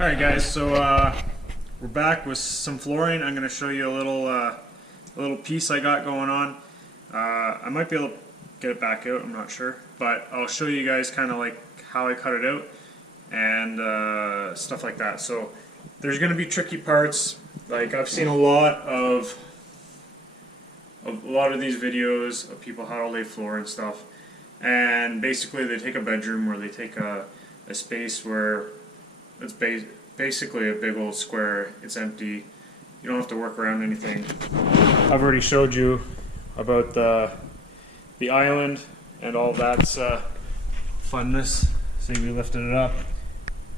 Alright guys, so we're back with some flooring. I'm going to show you a little piece I got going on. I might be able to get it back out, I'm not sure, but I'll show you guys kind of like how I cut it out and stuff like that. So there's going to be tricky parts. Like I've seen a lot of these videos of people how to lay floor and stuff, and basically they take a bedroom or they take a space where it's basically a big old square. It's empty. You don't have to work around anything. I've already showed you about the island and all that's funness. See, we lifted it up,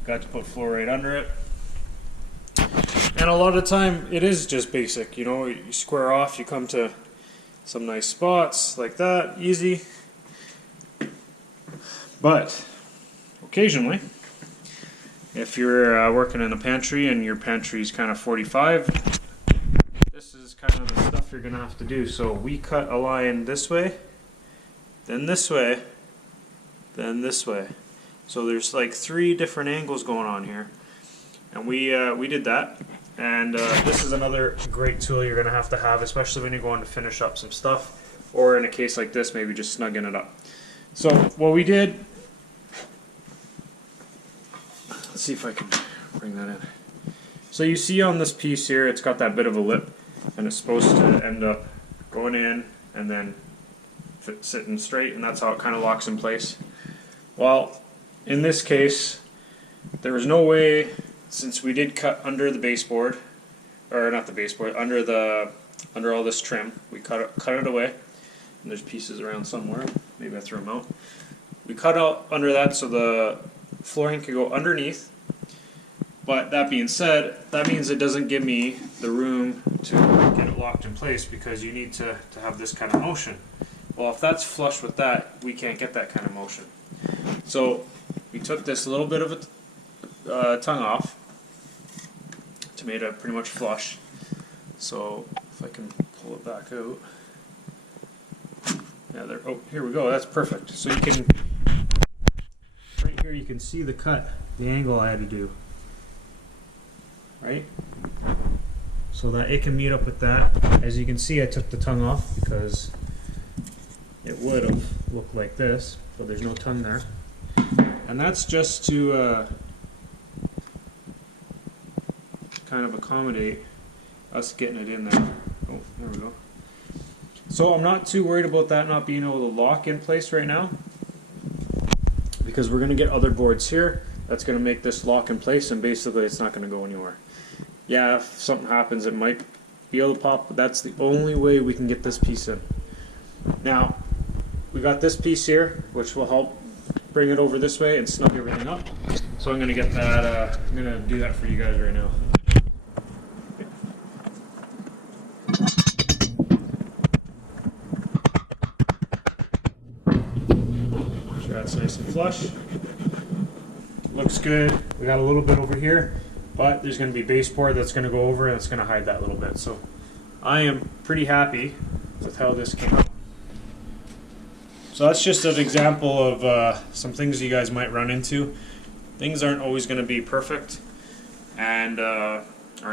got to put floor right under it, and a lot of the time it is just basic. You know, you square off, you come to some nice spots like that, easy. But occasionally, if you're working in a pantry and your pantry is kind of 45, this is kind of the stuff you're going to have to do. So we cut a line this way, then this way, then this way. So there's like 3 different angles going on here. And we did that. And this is another great tool you're going to have, especially when you're going to finish up some stuff. Or in a case like this, maybe just snugging it up. So what we did, let's see if I can bring that in. So you see on this piece here, it's got that bit of a lip, and it's supposed to end up going in and then sitting straight, and that's how it kind of locks in place. Well, in this case, there was no way, since we did cut under the baseboard, or not the baseboard, under all this trim, we cut it away, and there's pieces around somewhere. Maybe I threw them out. We cut out under that so the flooring can go underneath. But that being said, that means it doesn't give me the room to get it locked in place, because you need to have this kind of motion. Well, if that's flush with that, we can't get that kind of motion. So we took this little bit of a tongue off to make it pretty much flush. So if I can pull it back out. Yeah, there. Oh, here we go. That's perfect. So you can, right here, you can see the cut, the angle I had to do. Right? So that it can meet up with that. As you can see, I took the tongue off because it would have looked like this, but there's no tongue there. And that's just to kind of accommodate us getting it in there. Oh, there we go. So I'm not too worried about that not being able to lock in place right now, because we're going to get other boards here that's going to make this lock in place, and basically it's not going to go anywhere. Yeah, if something happens it might be able to pop, but that's the only way we can get this piece in. Now, we got this piece here, which will help bring it over this way and snug everything up. So I'm going to get that, I'm going to do that for you guys right now. That's nice and flush. Looks good. We got a little bit over here, but there's going to be baseboard that's going to go over and it's going to hide that little bit. So I am pretty happy with how this came out. So that's just an example of some things you guys might run into. Things aren't always going to be perfect and are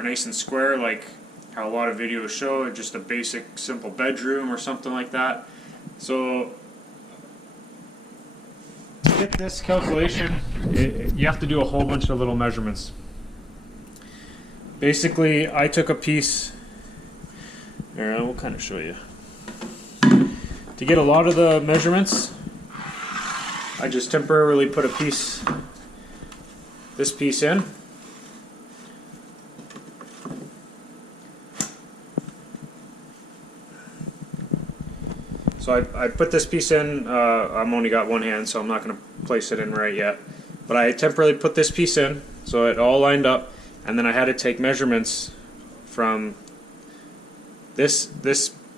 nice and square, like how a lot of videos show, just a basic simple bedroom or something like that. So to get this calculation, you have to do a whole bunch of little measurements. Basically, I took a piece, here, I will kind of show you. To get a lot of the measurements, I just temporarily put this piece in. So I put this piece in, I've only got one hand, so I'm not going to place it in right yet. But I temporarily put this piece in, so it all lined up, and then I had to take measurements from this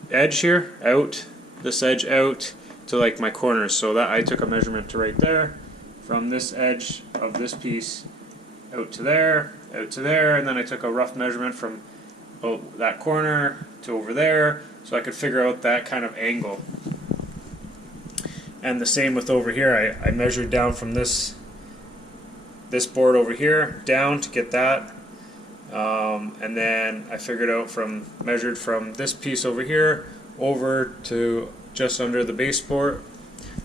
edge here out, this edge out to like my corners. So that I took a measurement to right there, from this edge of this piece out to there, and then I took a rough measurement from that corner to over there, so I could figure out that kind of angle. And the same with over here. I measured down from this this board over here down to get that, and then I figured out measured from this piece over here over to just under the baseboard,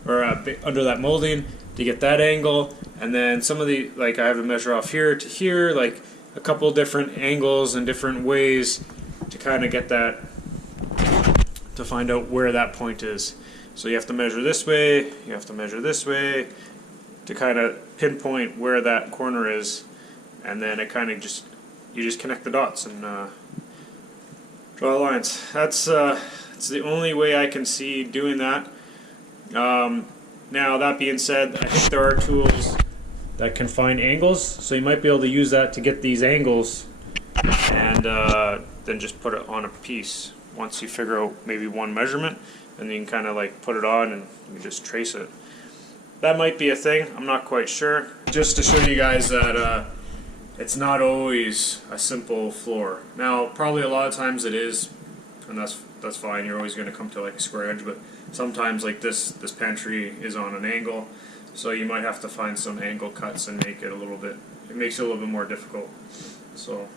or under that molding, to get that angle. And then some of the, like, I have to measure off here to here, like a couple different angles and different ways to kind of get that, to find out where that point is. So you have to measure this way, you have to measure this way to kind of pinpoint where that corner is, and then it kind of you just connect the dots and draw lines. That's the only way I can see doing that. Now, that being said, I think there are tools that can find angles, so you might be able to use that to get these angles, and then just put it on a piece once you figure out maybe one measurement, and then you can kind of like put it on and you just trace it. That might be a thing, I'm not quite sure. Just to show you guys that it's not always a simple floor. Now, probably a lot of times it is, and that's fine. You're always going to come to like a square edge, but sometimes like this pantry is on an angle, so you might have to find some angle cuts and make it a little bit. It makes it a little bit more difficult. So,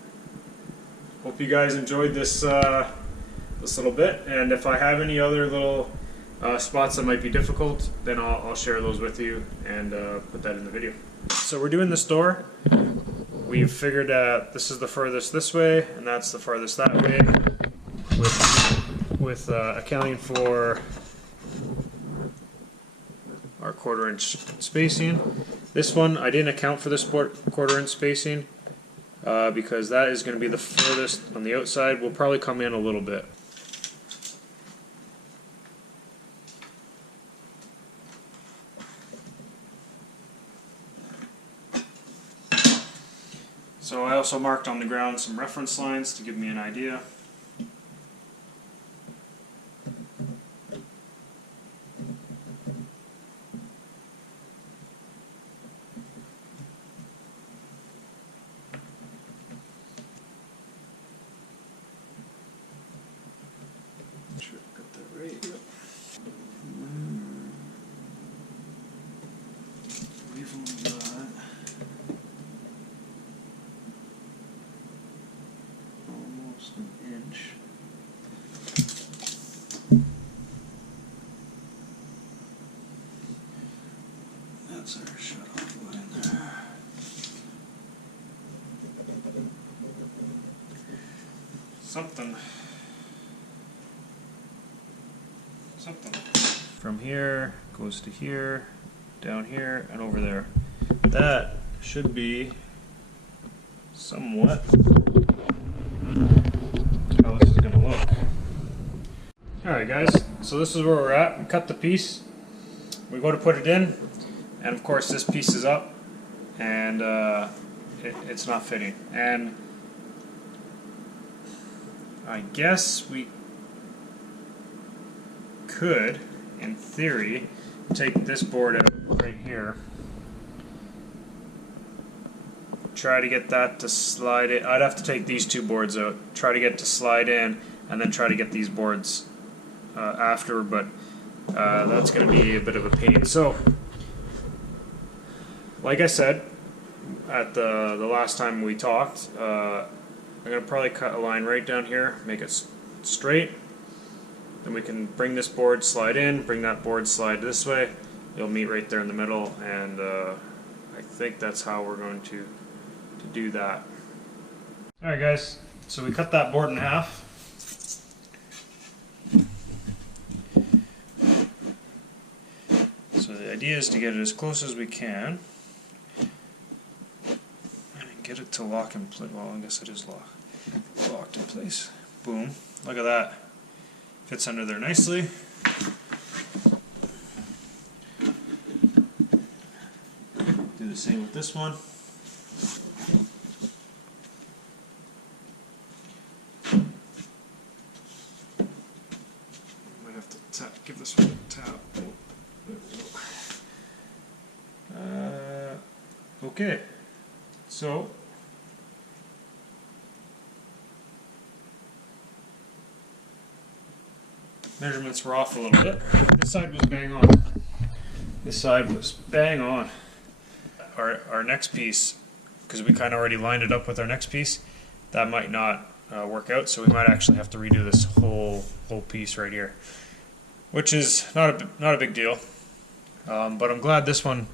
hope you guys enjoyed this little bit, and if I have any other little spots that might be difficult, then I'll share those with you and put that in the video. So we're doing this door. We've figured this is the furthest this way, and that's the farthest that way, with accounting for our 1/4 inch spacing. This one, I didn't account for this 1/4 inch spacing because that is going to be the furthest on the outside. We'll probably come in a little bit. So I also marked on the ground some reference lines to give me an idea. Sure, got that right. Yep. We've only got almost an inch. That's our shut-off line there. Something. From here goes to here, down here, and over there. That should be somewhat how this is going to look. Alright guys, so this is where we're at. We cut the piece, we go to put it in, and of course this piece is up, and it's not fitting. And I guess we could, in theory, take this board out right here, try to get that to slide in. I'd have to take these two boards out, try to get it to slide in, and then try to get these boards after, but that's going to be a bit of a pain. So, like I said at the last time we talked, I'm going to probably cut a line right down here, make it straight. Then we can bring this board, slide in, bring that board, slide this way. It'll meet right there in the middle, and I think that's how we're going to do that. Alright guys, so we cut that board in half. So the idea is to get it as close as we can and get it to lock in place. Well, I guess it is locked in place. Boom. Look at that. Fits under there nicely. Do the same with this one. Might have to give this one a tap. Oh, there we go. Okay, so measurements were off a little bit. This side was bang on. This side was bang on. our next piece, because we kind of already lined it up with our next piece, that might not work out, so we might actually have to redo this whole piece right here, which is not a big deal. But I'm glad this one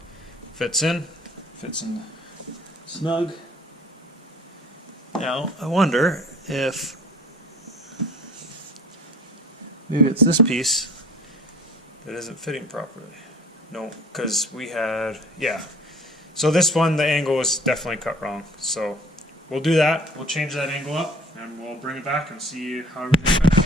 fits in snug. Now I wonder if maybe it's this piece that isn't fitting properly. No, because we had, yeah. So this one, the angle was definitely cut wrong. So we'll do that. We'll change that angle up and we'll bring it back and see how everything fits.